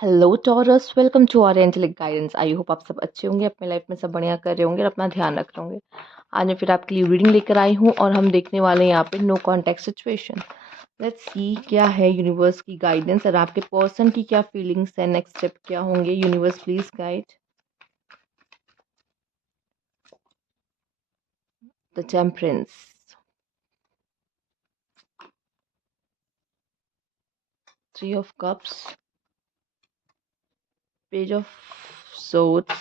Hello Taurus, welcome to our angelic guidance. I hope आप सब अच्छे होंगे, अपने लाइफ में सब बढ़िया कर रहे होंगे और अपना ध्यान रख रहे होंगे। आज मैं फिर आपके लिए रीडिंग लेकर आई हूँ और हम देखने वाले हैं यहाँ पे no contact situation. Let's see क्या है यूनिवर्स की गाइडेंस और आपके पर्सन की क्या फीलिंग्स है, नेक्स्ट स्टेप क्या होंगे। Universe please guide the temperance, three of cups, page of swords.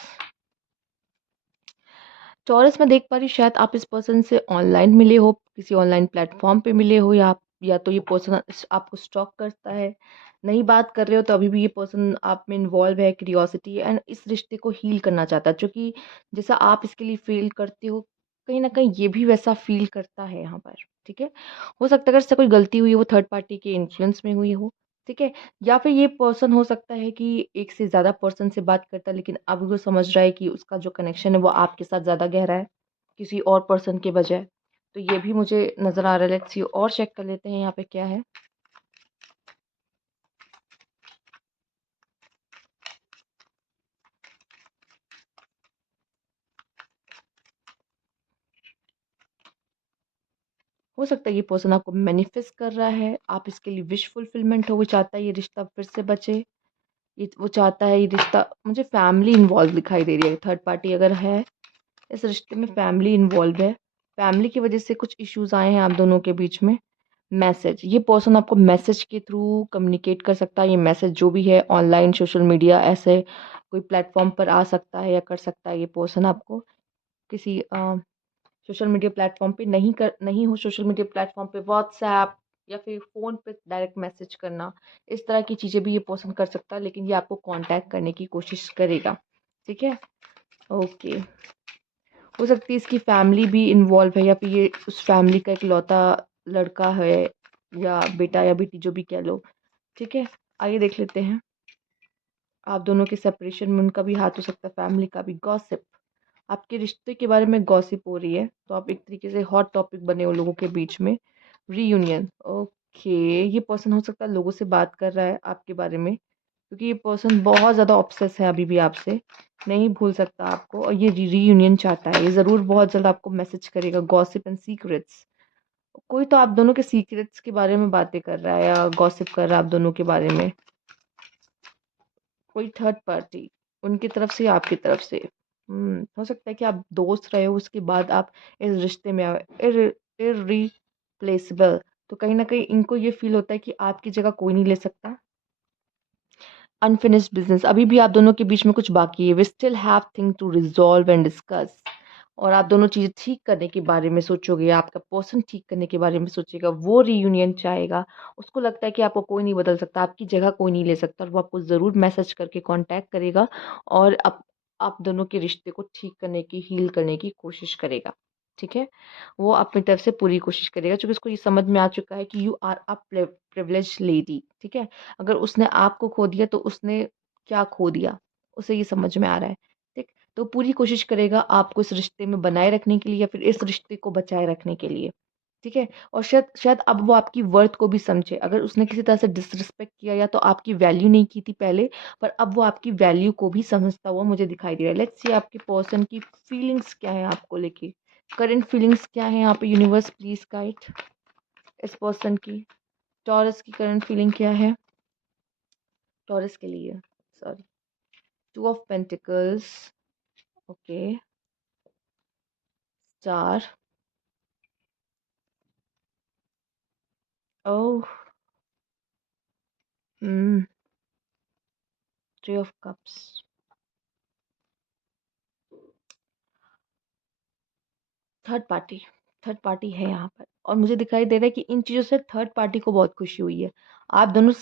Taurus में देख पा रही शायद आप इस पर्सन से ऑनलाइन मिले हो, किसी ऑनलाइन प्लेटफॉर्म पे मिले हो, या तो ये पर्सन आपको स्टॉक करता है। नहीं बात कर रहे हो तो अभी भी ये पर्सन आप में इन्वॉल्व है, क्यूरियोसिटी एंड इस रिश्ते को हील करना चाहता है, क्योंकि जैसा आप इसके लिए फील करते हो कहीं ना कहीं ये भी वैसा फील करता है यहाँ पर। ठीक है, हो सकता है अगर इससे कोई गलती हुई है वो थर्ड पार्टी के इन्फ्लुएंस में हुई हो। ठीक है, या फिर ये पर्सन हो सकता है कि एक से ज़्यादा पर्सन से बात करता है, लेकिन अब वो समझ रहा है कि उसका जो कनेक्शन है वो आपके साथ ज़्यादा गहरा है किसी और पर्सन के बजाय। तो ये भी मुझे नज़र आ रहा है। लेट्स सी और चेक कर लेते हैं यहाँ पे क्या है। हो सकता है ये पर्सन आपको मैनिफेस्ट कर रहा है, आप इसके लिए विश फुलफिलमेंट हो, वो चाहता है ये रिश्ता फिर से बचे। ये वो चाहता है ये रिश्ता, मुझे फैमिली इन्वॉल्व दिखाई दे रही है। थर्ड पार्टी अगर है इस रिश्ते में, फैमिली इन्वॉल्व है, फैमिली की वजह से कुछ इश्यूज आए हैं आप दोनों के बीच में। मैसेज, ये पर्सन आपको मैसेज के थ्रू कम्युनिकेट कर सकता है। ये मैसेज जो भी है ऑनलाइन, सोशल मीडिया, ऐसे कोई प्लेटफॉर्म पर आ सकता है या कर सकता है। ये पर्सन आपको किसी सोशल मीडिया प्लेटफॉर्म पे नहीं हो, सोशल मीडिया प्लेटफॉर्म पे व्हाट्सएप या फिर फ़ोन पे डायरेक्ट मैसेज करना, इस तरह की चीज़ें भी ये पर्सन कर सकता है, लेकिन ये आपको कांटेक्ट करने की कोशिश करेगा। ठीक है, ओके। हो सकती है इसकी फैमिली भी इन्वॉल्व है, या फिर ये उस फैमिली का इकलौता लड़का है, या बेटा या बेटी जो भी कह लो। ठीक है, आइए देख लेते हैं। आप दोनों के सेपरेशन में उनका भी हाथ हो सकता है, फैमिली का भी। गॉसिप, आपके रिश्ते के बारे में गॉसिप हो रही है, तो आप एक तरीके से हॉट टॉपिक बने हो लोगों के बीच में। Reunion, okay. ये पर्सन हो सकता है लोगों से बात कर रहा है आपके बारे में, क्योंकि ये पर्सन बहुत ज़्यादा ऑब्सेस है अभी भी आपसे, नहीं भूल सकता आपको, और ये रीयूनियन चाहता है। ये ज़रूर बहुत जल्द आपको मैसेज करेगा। गॉसिप एंड सीक्रेट्स, कोई तो आप दोनों के सीक्रेट्स के बारे में बातें कर रहा है या गॉसिप कर रहा है आप दोनों के बारे में। कोई थर्ड पार्टी, उनकी तरफ से या आपकी तरफ से। हो सकता है कि आप दोस्त रहे हो, उसके बाद आप इस रिश्ते में आए। इररिप्लेसेबल, तो कहीं ना कहीं इनको ये फील होता है कि आपकी जगह कोई नहीं ले सकता। अनफिनिश्ड बिजनेस, अभी भी आप दोनों के बीच में कुछ बाकी है। We still have thing to resolve and discuss, और आप दोनों चीज़ें ठीक करने के बारे में सोचोगे, आपका पर्सन ठीक करने के बारे में सोचेगा। वो रीयूनियन चाहेगा, उसको लगता है कि आपको कोई नहीं बदल सकता, आपकी जगह कोई नहीं ले सकता, और वो आपको ज़रूर मैसेज करके कांटेक्ट करेगा और आप दोनों के रिश्ते को ठीक करने की, हील करने की कोशिश करेगा। ठीक है, वो अपनी तरफ से पूरी कोशिश करेगा, क्योंकि उसको ये समझ में आ चुका है कि you are a privilege lady. ठीक है, अगर उसने आपको खो दिया तो उसने क्या खो दिया, उसे ये समझ में आ रहा है। ठीक, तो पूरी कोशिश करेगा आपको इस रिश्ते में बनाए रखने के लिए, या फिर इस रिश्ते को बचाए रखने के लिए। ठीक है, और शायद शायद अब वो आपकी वर्थ को भी समझे। अगर उसने किसी तरह से डिसरिस्पेक्ट किया या तो आपकी वैल्यू नहीं की थी पहले, पर अब वो आपकी वैल्यू को भी समझता हुआ मुझे दिखाई दे रहा है। लेट्स सी आपके पर्सन की फीलिंग्स क्या है आपको लेके, करंट फीलिंग्स क्या है यहाँ पे। यूनिवर्स प्लीज गाइड इस पर्सन की, टॉरस की करंट फीलिंग क्या है टॉरस के लिए। Sorry, two of pentacles, okay, star, oh, three of cups. Third party, third party है यहाँ पर, और मुझे दिखाई दे रहा है कि इन चीज़ों से थर्ड पार्टी को बहुत खुशी हुई है। आप दोनों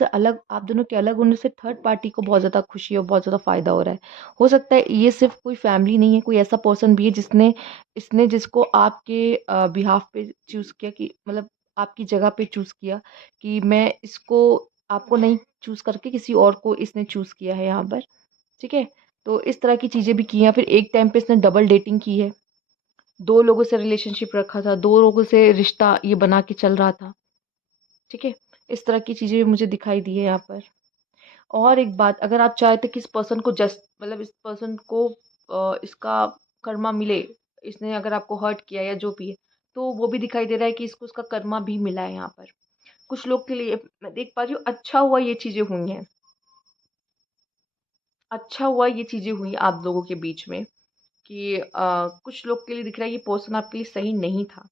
के अलग होने से थर्ड पार्टी को बहुत ज़्यादा खुशी और बहुत ज़्यादा फ़ायदा हो रहा है। हो सकता है ये सिर्फ कोई फैमिली नहीं है, कोई ऐसा पर्सन भी है जिसने इसने जिसको आपके बिहाफ पे चूज़ किया, कि मतलब आपकी जगह पे चूज़ किया, कि मैं इसको, आपको नहीं चूज़ करके किसी और को इसने चूज़ किया है यहाँ पर। ठीक है, तो इस तरह की चीज़ें भी की हैं। फिर एक टाइम पे इसने डबल डेटिंग की है, दो लोगों से रिलेशनशिप रखा था, दो लोगों से रिश्ता ये बना के चल रहा था। ठीक है, इस तरह की चीज़ें मुझे दिखाई दी है यहाँ पर। और एक बात, अगर आप चाहते कि इस पर्सन को जस्ट मतलब इस पर्सन को इसका कर्मा मिले, इसने अगर आपको हर्ट किया या जो भी है, तो वो भी दिखाई दे रहा है कि इसको उसका कर्मा भी मिला है यहाँ पर। कुछ लोग के लिए मैं देख पा रही हूँ, अच्छा हुआ ये चीज़ें हुई हैं। अच्छा हुआ ये चीज़ें हुई आप लोगों के बीच में कि कुछ लोग के लिए दिख रहा है ये पर्सन आपके लिए सही नहीं था।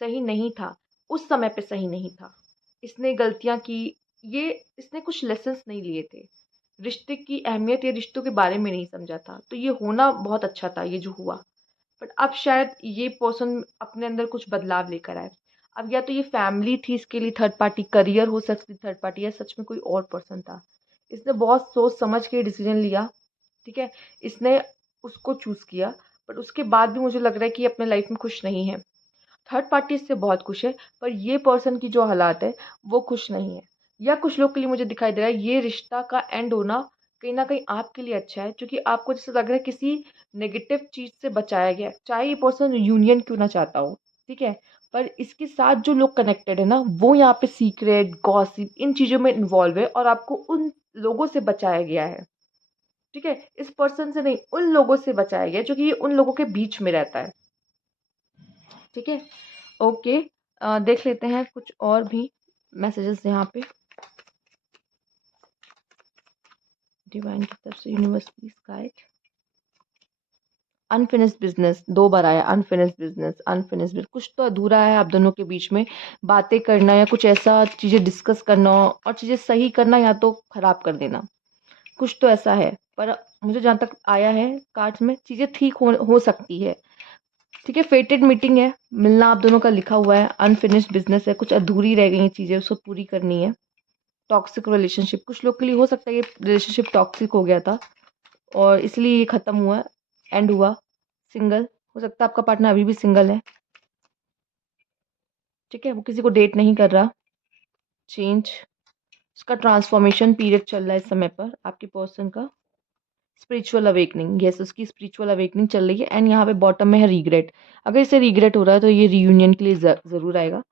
सही नहीं था, उस समय पे सही नहीं था। इसने गलतियाँ की, ये इसने कुछ लेसन्स नहीं लिए थे। रिश्ते की अहमियत या रिश्तों के बारे में नहीं समझा था। तो ये होना बहुत अच्छा था, ये जो हुआ। बट अब शायद ये पर्सन अपने अंदर कुछ बदलाव लेकर आए। अब या तो ये फैमिली थी इसके लिए थर्ड पार्टी, करियर हो सकती थर्ड पार्टी, या सच में कोई और पर्सन था। इसने बहुत सोच समझ के डिसीजन लिया, ठीक है? इसने उसको चूज़ किया, बट उसके बाद भी मुझे लग रहा है कि ये अपने लाइफ में खुश नहीं है। थर्ड पार्टी इससे बहुत खुश है, पर ये पर्सन की जो हालात है वो खुश नहीं है। या कुछ लोग के लिए मुझे दिखाई दे रहा है ये रिश्ता का एंड होना कहीं न कहीं आपके लिए अच्छा है, क्योंकि आपको जैसे लग रहा है किसी नेगेटिव चीज़ से बचाया गया है। चाहे ये पर्सन यूनियन क्यों ना चाहता हो, ठीक है? पर इसके साथ जो लोग कनेक्टेड है ना, वो यहाँ पे सीक्रेट, गॉसिप इन चीज़ों में इन्वॉल्व है और आपको उन लोगों से बचाया गया है, ठीक है? इस पर्सन से नहीं, उन लोगों से बचाया गया है, जो कि ये उन लोगों के बीच में रहता है, ठीक है? ओके, देख लेते हैं कुछ और भी मैसेजेस यहाँ पे। डिवाइन की तरफ से universe please guide. Unfinished business 2 बार आया, अनफिनिश्ड बिजनेस, अनफिनिश्ड बिजनेस। कुछ तो अधूरा है आप दोनों के बीच में, बातें करना या कुछ ऐसा चीज़ें डिस्कस करना और चीज़ें सही करना या तो खराब कर देना, कुछ तो ऐसा है। पर मुझे जहाँ तक आया है कार्ड्स में, चीज़ें ठीक हो सकती है, ठीक है? फेटेड मीटिंग है, मिलना आप दोनों का लिखा हुआ है, अनफिनिश्ड बिजनेस है, कुछ अधूरी रह गई हैं चीज़ें, उसको पूरी करनी है। टॉक्सिक रिलेशनशिप, कुछ लोग के लिए हो सकता है ये रिलेशनशिप टॉक्सिक हो गया था और इसलिए ये खत्म हुआ, एंड हुआ। सिंगल हो सकता है आपका पार्टनर अभी भी सिंगल है, ठीक है? वो किसी को डेट नहीं कर रहा। चेंज, उसका ट्रांसफॉर्मेशन पीरियड चल रहा है इस समय पर आपके पर्सन का। स्पिरिचुअल अवेकनिंग, यस, उसकी स्पिरिचुअल अवेकनिंग चल रही है। एंड यहाँ पे बॉटम में है रिग्रेट। अगर इसे रिग्रेट हो रहा है तो ये रियूनियन के लिए ज़रूर आएगा।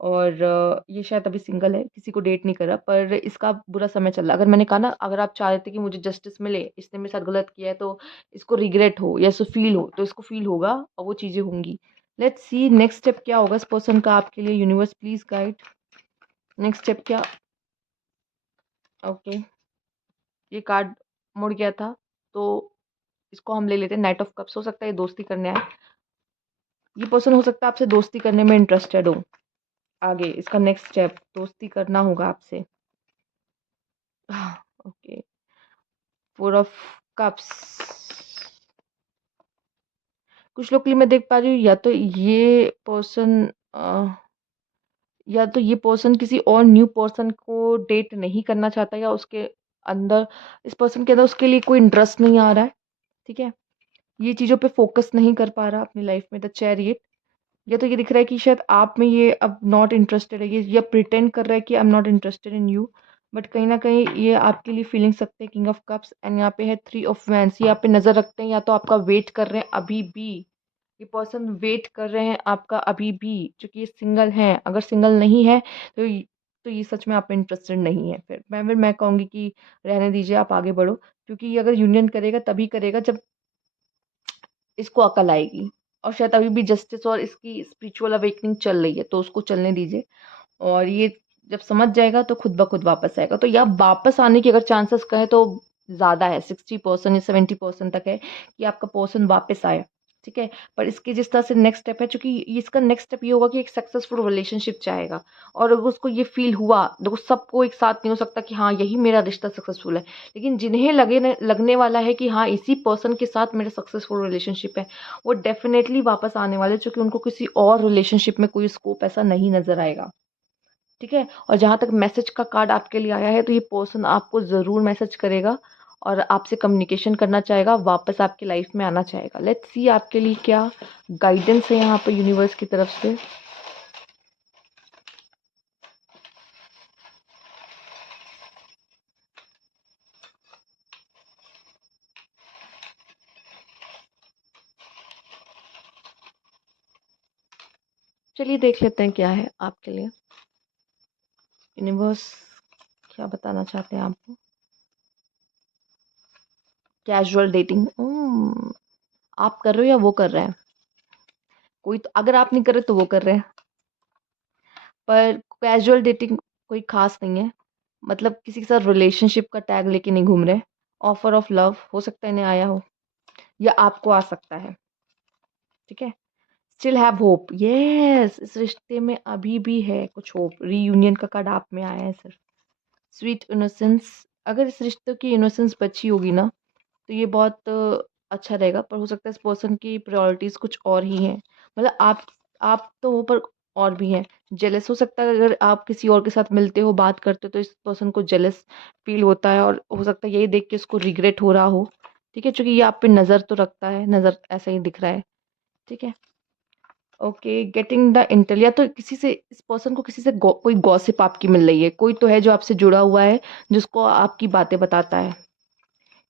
और ये शायद अभी सिंगल है, किसी को डेट नहीं कर रहा, पर इसका बुरा समय चल रहा है। अगर मैंने कहा ना, अगर आप चाह रहे थे कि मुझे जस्टिस मिले, इसने मेरे साथ गलत किया है, तो इसको रिग्रेट हो या इसको फील हो, तो इसको फील होगा और वो चीज़ें होंगी। लेट्स सी नेक्स्ट स्टेप क्या होगा इस पर्सन का आपके लिए। Universe please guide, next step क्या? ओके, ये कार्ड मुड़ गया था, तो इसको हम ले लेते हैं नाइट ऑफ कप्स। हो सकता है ये दोस्ती करने आए, ये पर्सन हो सकता है आपसे दोस्ती करने में इंटरेस्टेड हो। आगे इसका नेक्स्ट स्टेप, दोस्ती करना होगा आपसे। Okay, four of cups. कुछ लोग के लिए मैं देख पा रही हूँ, या तो ये पर्सन किसी और न्यू पर्सन को डेट नहीं करना चाहता, या उसके अंदर, इस पर्सन के अंदर उसके लिए कोई इंटरेस्ट नहीं आ रहा है, ठीक है? ये चीज़ों पे फोकस नहीं कर पा रहा अपनी लाइफ में, द चैरियट। या तो ये दिख रहा है कि शायद आप में ये अब नॉट इंटरेस्टेड है, ये या प्रिटेंड कर रहा है कि I am not interested in you. But कहीं ना कहीं ये आपके लिए फीलिंग सकते हैं किंग ऑफ कप्स। एंड यहाँ पे है थ्री ऑफ वैंस, ये आप पे नजर रखते हैं, या तो आपका वेट कर रहे हैं अभी भी, ये पर्सन वेट कर रहे हैं आपका अभी भी, क्योंकि ये सिंगल हैं। अगर सिंगल नहीं है तो ये सच में आप पे इंटरेस्टेड नहीं है। फिर मैं कहूँगी कि रहने दीजिए, आप आगे बढ़ो, क्योंकि ये अगर यूनियन करेगा तभी करेगा जब इसको अकल आएगी। और शायद अभी भी जस्टिस और इसकी स्पिरिचुअल अवेकनिंग चल रही है, तो उसको चलने दीजिए। और ये जब समझ जाएगा तो खुद ब खुद वापस आएगा। तो या वापस आने की अगर चांसेस कहें तो ज़्यादा है, 60% या 70% तक है कि आपका पर्सन वापस आए, ठीक है? पर इसके जिस तरह से नेक्स्ट स्टेप है, चूँकि इसका नेक्स्ट स्टेप ये होगा कि एक सक्सेसफुल रिलेशनशिप चाहेगा। और अगर उसको ये फ़ील हुआ, देखो सबको एक साथ नहीं हो सकता कि हाँ, यही मेरा रिश्ता सक्सेसफुल है। लेकिन जिन्हें लगने वाला है कि हाँ, इसी पर्सन के साथ मेरा सक्सेसफुल रिलेशनशिप है, वो डेफ़िनेटली वापस आने वाले हैं, चूँकि उनको किसी और रिलेशनशिप में कोई स्कोप ऐसा नहीं नज़र आएगा। ठीक है? और जहाँ तक मैसेज का कार्ड आपके लिए आया है, तो ये पर्सन आपको ज़रूर मैसेज करेगा और आपसे कम्युनिकेशन करना चाहेगा, वापस आपकी लाइफ में आना चाहेगा। लेट्स सी आपके लिए क्या गाइडेंस है यहाँ पे यूनिवर्स की तरफ से। चलिए देख लेते हैं क्या है आपके लिए। यूनिवर्स क्या बताना चाहते हैं आपको। कैजुअल डेटिंग आप कर रहे हो या वो कर रहे हैं? कोई तो, अगर आप नहीं कर रहे तो वो कर रहे हैं। पर कैजुअल डेटिंग कोई खास नहीं है, मतलब किसी के साथ रिलेशनशिप का टैग लेके नहीं घूम रहे। ऑफर ऑफ लव हो सकता है इन्हें आया हो, या आपको आ सकता है। ठीक है, स्टिल हैव होप, यस, इस रिश्ते में अभी भी है कुछ होप। रीयूनियन का कार्ड आप में आया है सर। स्वीट इनोसेंस, अगर इस रिश्ते की इनोसेंस बची होगी ना, तो ये बहुत अच्छा रहेगा। पर हो सकता है इस पर्सन की प्रायोरिटीज़ कुछ और ही हैं। मतलब आप तो हो, पर और भी हैं। जेलस हो सकता है, अगर आप किसी और के साथ मिलते हो, बात करते हो, तो इस पर्सन को जेलस फील होता है, और हो सकता है यही देख के उसको रिग्रेट हो रहा हो। ठीक है, चूँकि ये आप पे नज़र तो रखता है, नज़र ऐसा ही दिख रहा है। ठीक है, ओके, गेटिंग द इंटेल, या तो किसी से, इस पर्सन को किसी से कोई गॉसिप आपकी मिल रही है, कोई तो है जो आपसे जुड़ा हुआ है, जिसको आपकी बातें बताता है।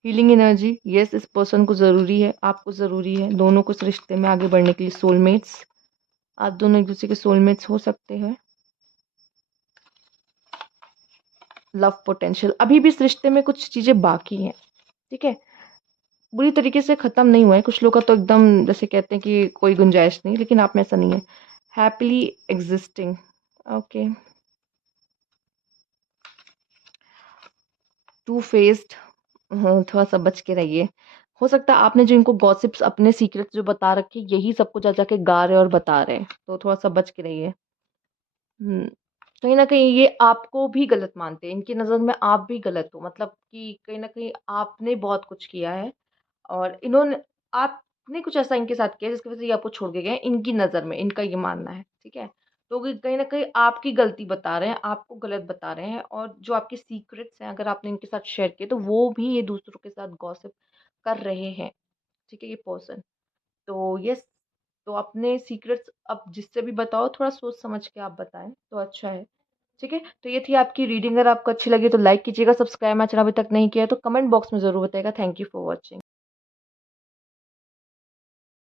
हीलिंग एनर्जी, यस, इस पर्सन को ज़रूरी है, आपको ज़रूरी है, दोनों को इस रिश्ते में आगे बढ़ने के लिए। सोलमेट्स, आप दोनों एक दूसरे के सोलमेट्स हो सकते हैं। लव पोटेंशियल, अभी भी इस रिश्ते में कुछ चीज़ें बाकी हैं। ठीक है, बुरी तरीके से ख़त्म नहीं हुआ है। कुछ लोग का तो एकदम जैसे कहते हैं कि कोई गुंजाइश नहीं, लेकिन आप में ऐसा नहीं है। Happily existing, okay. Two faced, थोड़ा सा बच के रहिए। हो सकता है आपने जो इनको गॉसिप्स, अपने सीक्रेट्स जो बता रखे, यही सबको जा जाके गा रहे और बता रहे हैं, तो थोड़ा सा बच के रहिए। हुँ। कहीं न कहीं ये आपको भी गलत मानते हैं, इनकी नज़र में आप भी गलत हो, मतलब कि कहीं न कहीं आपने बहुत कुछ किया है, और इन्होंने, आपने कुछ ऐसा इनके साथ किया जिसकी वज़ह से ये आपको छोड़ के गए हैं, इनकी नज़र में, इनका ये मानना है, ठीक है? तो ये कहीं न कहीं आपकी गलती बता रहे हैं, आपको गलत बता रहे हैं, और जो आपके सीक्रेट्स हैं, अगर आपने इनके साथ शेयर किए, तो वो भी ये दूसरों के साथ गॉसिप कर रहे हैं, ठीक है, ये पर्सन। तो यस, तो अपने सीक्रेट्स अब जिससे भी बताओ, थोड़ा सोच समझ के आप बताएँ, तो अच्छा है। ठीक है? तो ये थी आपकी रीडिंग, अगर आपको अच्छी लगी तो लाइक कीजिएगा, सब्सक्राइब मेरा चैनल अभी तक नहीं किया है तो कमेंट बॉक्स में ज़रूर बताइएगा। Thank you for watching.